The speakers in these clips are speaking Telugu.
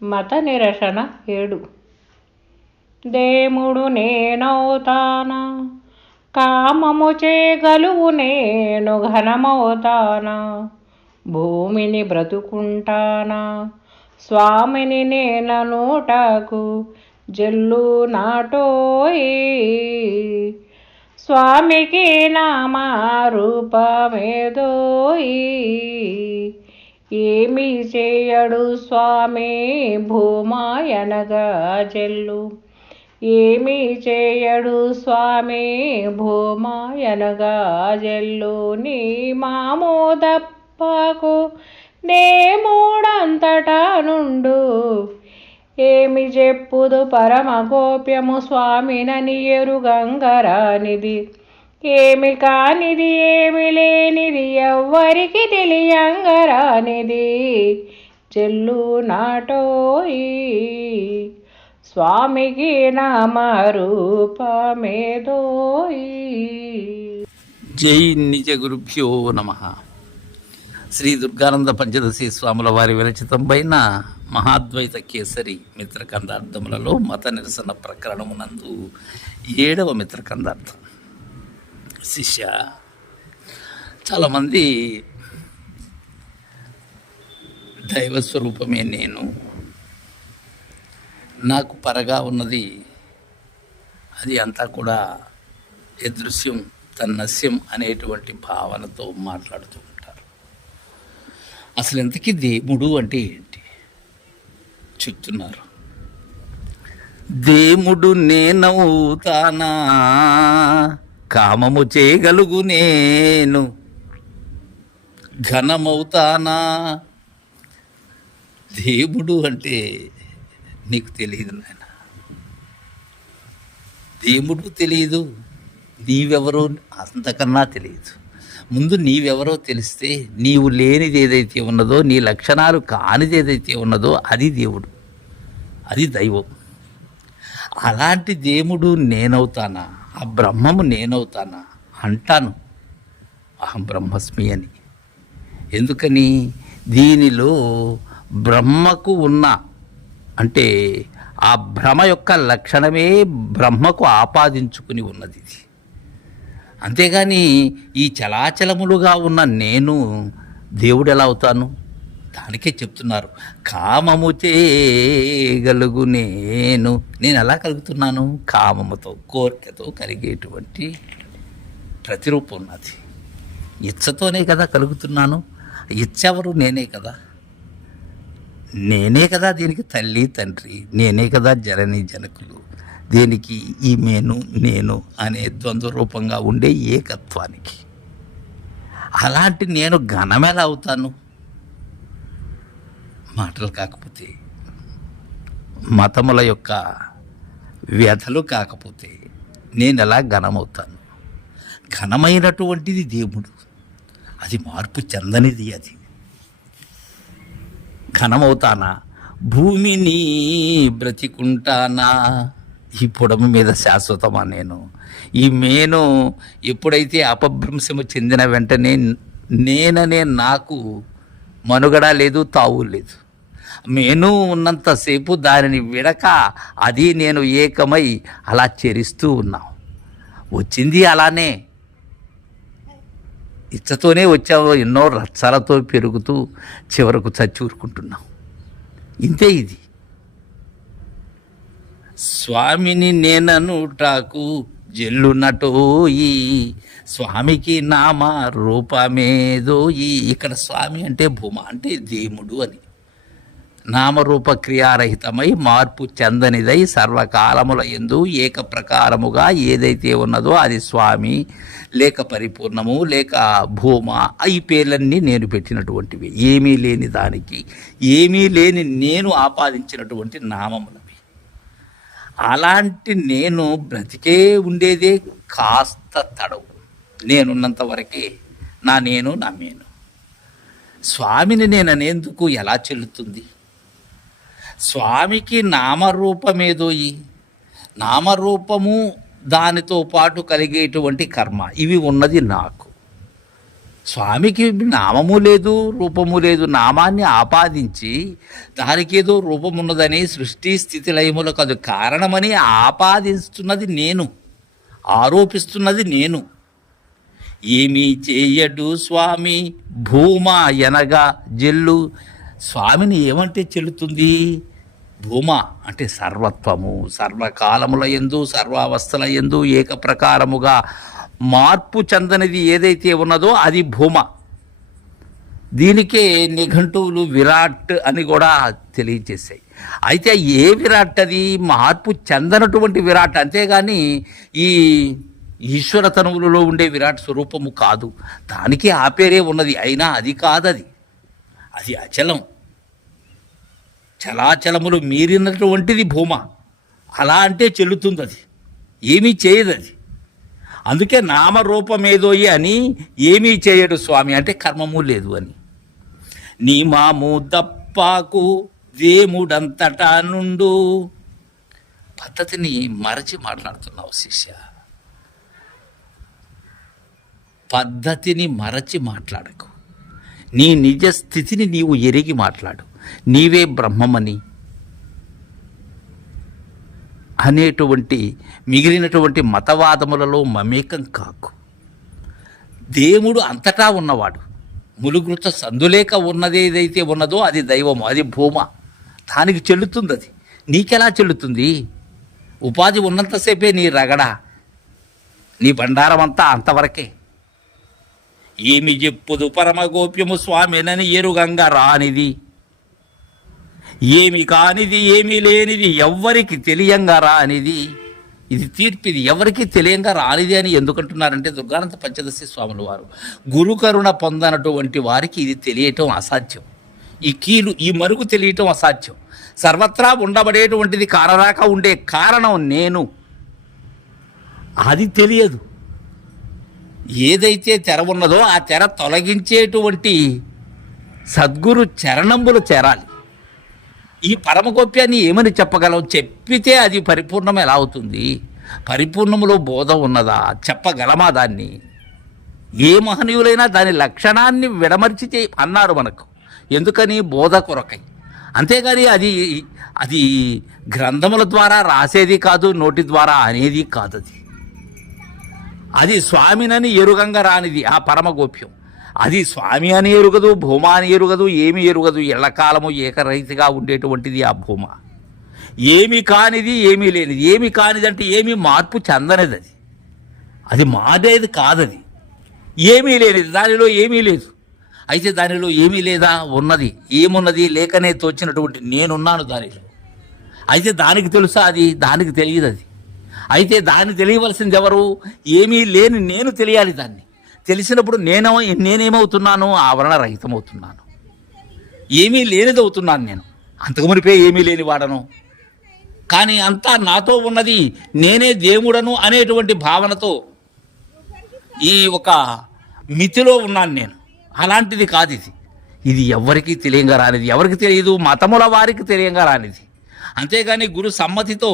మత నిరసన 7. దేముడు నేనవుతానా, కామము చేయగలుగు నేను ఘనమవుతానా, భూమిని బ్రతుకుంటానా, స్వామిని నేననుటకు జల్లు నాటోయి. స్వామికి నామా రూపమేదోయి, ఏమి చేయడు స్వామి భూమాయనగా జల్లు, ఏమి చేయడు స్వామి భూమాయనగా జల్లు. నీ మామోదప్పకు నే మూడంతటా నుండు, ఏమి చెప్పుదు పరమ గోప్యము స్వామినని ఎరుగంగరానిది. ఏమి కానిది ఏమి లేనిది ఎవ్వరికి తెలియంగరానిది, చెల్లు నాటోయి. స్వామికి నామరూపమేదోయి. జై నిజ గురుభ్యో నమః. శ్రీ దుర్గానంద పంచదశి స్వాముల వారి విరచితంపైన మహాద్వైత కేసరి మిత్రకందార్థములలో మత నిరసన ప్రకరణమునందు 7వ మిత్రకందార్థం. శిష్య, చాలామంది దైవస్వరూపమే నేను, నాకు పరగా ఉన్నది అది అంతా కూడా యదృశ్యం తన్నస్యం అనేటువంటి భావనతో మాట్లాడుతూ ఉంటారు. అసలు ఇంతకీ దేవుడు అంటే ఏంటి చెప్తున్నారు. దేవుడు నేనవుతానా, కామము చేయగలుగు నేను ఘనమవుతానా. దేవుడు అంటే నీకు తెలియదు నాయన, దేవుడు తెలియదు, నీవెవరో అంతకన్నా తెలియదు. ముందు నీవెవరో తెలిస్తే నీవు లేనిది ఏదైతే ఉన్నదో, నీ లక్షణాలు కానిది ఏదైతే ఉన్నదో అది దేవుడు, అది దైవం. అలాంటి దేవుడు నేనవుతానా, ఆ బ్రహ్మము నేనవుతానా అంటాను, అహం బ్రహ్మస్మి అని. ఎందుకని? దీనిలో బ్రహ్మకు ఉన్న అంటే ఆ భ్రమ యొక్క లక్షణమే బ్రహ్మకు ఆపాదించుకుని ఉన్నది. అంతేగాని ఈ చలాచలములుగా ఉన్న నేను దేవుడు ఎలా అవుతాను? దానికే చెప్తున్నారు, కామము చేయగలుగు నేను ఎలా కలుగుతున్నాను? కామముతో, కోరికతో కలిగేటువంటి ప్రతిరూపం ఉన్నది. ఇచ్చతోనే కదా కలుగుతున్నాను. ఇచ్చెవరు? నేనే కదా. నేనే కదా దీనికి తల్లి తండ్రి, నేనే కదా జనని జనకులు. దీనికి ఈ నేను అనే ద్వంద్వ రూపంగా ఉండే ఏకత్వానికి. అలాంటి నేను ఘనమెలా అవుతాను? మాటలు కాకపోతే, మతముల యొక్క వ్యధలు కాకపోతే నేను ఎలా ఘనమవుతాను? ఘనమైనటువంటిది దేవుడు, అది మార్పు చెందనిది. అది ఘనమవుతానా, భూమిని బ్రతికుంటానా, ఈ పొడము మీద శాశ్వతమా నేను? ఈ మేను ఎప్పుడైతే అపభ్రంశము చెందిన వెంటనే నేననే నాకు మనుగడ లేదు, తావు లేదు. మేను ఉన్నంతసేపు దానిని విడక అది నేను ఏకమై అలా చెరిస్తూ ఉన్నాం. వచ్చింది అలానే, ఇచ్చతోనే వచ్చావు, ఎన్నో రచ్చలతో పెరుగుతూ చివరకు చచ్చూరుకుంటున్నాం. ఇంతే ఇది. స్వామిని నేననుటాకు జల్లునటోయి, స్వామికి నామ రూపమేదోయి. ఇక్కడ స్వామి అంటే భూమ అంటే దేవుడు అని. నామరూప క్రియారహితమై మార్పు చెందనిదై సర్వకాలముల యందు ఏక ప్రకారముగా ఏదైతే ఉన్నదో అది స్వామి, లేక పరిపూర్ణము, లేక భూమ. ఈ పేర్లన్నీ నేను పెట్టినటువంటివి. ఏమీ లేని దానికి ఏమీ లేని నేను ఆపాదించినటువంటి నామములవి. అలాంటి నేను బ్రతికే ఉండేదే కాస్త తడవు. నేనున్నంత వరకే నా నేను, నా మేను. స్వామిని నేను అనేందుకు ఎలా చెల్లుతుంది? స్వామికి నామరూపమేదోయి, నామరూపము దానితో పాటు కలిగేటువంటి కర్మ, ఇవి ఉన్నది నాకు. స్వామికి నామము లేదు, రూపము లేదు. నామాన్ని ఆపాదించి దానికేదో రూపమున్నదని సృష్టి స్థితి లయములకు అది కారణమని ఆపాదిస్తున్నది నేను, ఆరోపిస్తున్నది నేను. ఏమీ చేయడు స్వామి భూమా ఎనగా జల్లు. స్వామిని ఏమంటే చెల్లుతుంది? భూమ అంటే సర్వత్వము, సర్వకాలముల యందు సర్వావస్థల యందు ఏకప్రకారముగా మార్పు చెందనిది ఏదైతే ఉన్నదో అది భూమ. దీనికే నిఘంటువులు విరాట్ అని కూడా తెలియజేశాయి. అయితే ఏ విరాట్? అది మార్పు చెందనటువంటి విరాట్, అంతేగాని ఈ ఈశ్వర తనువులలో ఉండే విరాట్ స్వరూపము కాదు. దానికి ఆ పేరే ఉన్నది, అయినా అది కాదది. అది అచలం, చలాచలములు మీరినటువంటిది భూమ. అలా అంటే చెల్లుతుంది, అది ఏమీ చేయదు అది. అందుకే నామరూపమేదోయి అని ఏమీ చేయడు స్వామి అంటే కర్మము లేదు అని. నీ మాము దప్పాకు దేముడంతటా నుండు. పద్ధతిని మరచి మాట్లాడుతున్నావు శిష్య, పద్ధతిని మరచి మాట్లాడకు. నీ నిజ స్థితిని నీవు ఎరిగి మాట్లాడు. నీవే బ్రహ్మమని అనేటువంటి మిగిలినటువంటి మతవాదములలో మమేకం కాకు. దేవుడు అంతటా ఉన్నవాడు. ములుగుత సందులేక ఉన్నది ఏదైతే ఉన్నదో అది దైవము, అది భూమ. దానికి చెల్లుతుంది అది. నీకెలా చెల్లుతుంది? ఉపాధి ఉన్నంతసేపే నీ రగడ, నీ బండారం అంతా అంతవరకే. ఏమి చెప్పుదు పరమగోప్యము స్వామినని ఎరుగంగా రానిది, ఏమి కానిది ఏమీ లేనిది ఎవ్వరికి తెలియంగా రానిది. ఇది తీర్పు, ఇది ఎవరికి తెలియంగా రానిది అని ఎందుకంటున్నారంటే దుర్గానంద పంచదశి స్వాముల వారు గురుకరుణ పొందనటువంటి వారికి ఇది తెలియటం అసాధ్యం. ఈ కీలు, ఈ మరుగు తెలియటం అసాధ్యం. సర్వత్రా ఉండబడేటువంటిది కారరాక ఉండే కారణం నేను, అది తెలియదు. ఏదైతే తెర ఉన్నదో ఆ తెర తొలగించేటువంటి సద్గురు చరణంబులు చేరాలి. ఈ పరమగోప్యాన్ని ఏమని చెప్పగలం? చెప్పితే అది పరిపూర్ణం ఎలా అవుతుంది? పరిపూర్ణములో బోధ ఉన్నదా? చెప్పగలమా దాన్ని? ఏ మహనీయులైనా దాని లక్షణాన్ని విడమర్చి అన్నారు మనకు. ఎందుకని? బోధ కొరకై. అంతేగాని అది అది గ్రంథముల ద్వారా రాసేది కాదు, నోటి ద్వారా అనేది కాదు. అది స్వామినని ఎరుగంగా రానిది ఆ పరమగోప్యం. అది స్వామి అని ఎరుగదు, భూమ అని ఎరుగదు, ఏమి ఎరుగదు. ఎల్లకాలము ఏకరైతిగా ఉండేటువంటిది ఆ భూమ. ఏమి కానిది ఏమీ లేనిది. ఏమి కానిది అంటే ఏమీ మార్పు చెందనిది, అది అది మారేది కాదది. ఏమీ లేనిది, దానిలో ఏమీ లేదు. అయితే దానిలో ఏమీ లేదా? ఉన్నది. ఏమున్నది? లేకనే తోచినటువంటి నేనున్నాను దానిలో. అయితే దానికి తెలుసా? అది దానికి తెలియదు. అది అయితే దాన్ని తెలియవలసింది ఎవరు? ఏమీ లేని నేను తెలియాలి. దాన్ని తెలిసినప్పుడు నేనేమవుతున్నాను? ఆవరణ రహితమవుతున్నాను, ఏమీ లేనిది అవుతున్నాను నేను. అంతకు మునిపే ఏమీ లేని వాడను, కానీ అంతా నాతో ఉన్నది, నేనే దేవుడను అనేటువంటి భావనతో ఈ ఒక మితిలో ఉన్నాను నేను. అలాంటిది కాదు ఇది. ఇది ఎవరికి తెలియంగా రానిది. ఎవరికి తెలియదు? మతముల వారికి తెలియంగా రానిది. అంతేగాని గురు సమ్మతితో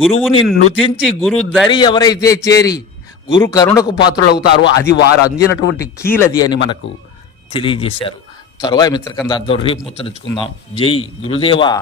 గురువుని నుతించి గురు దరి ఎవరైతే చేరి గురు కరుణకు పాత్రులవుతారో అది వారు అందినటువంటి కీలది అని మనకు తెలియజేశారు. తరువాయి మిత్రకందార్థం రేపు ముచ్చరించుకుందాం. జై గురుదేవా.